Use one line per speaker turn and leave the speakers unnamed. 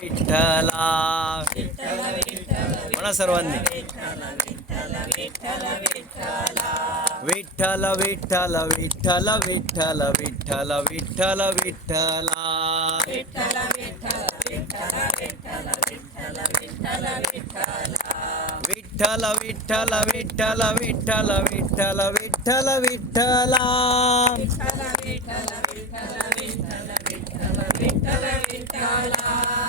विठ्ठला म्हणा सर्वांनी विठ्ठल विठ्ठल विठ्ठल विठ्ठल विठ्ठल विठ्ठल विठ्ठला विठ्ठल विठ्ठल विठ्ठल विठ्ठल विठ्ठल विठ्ठल विठ्ठला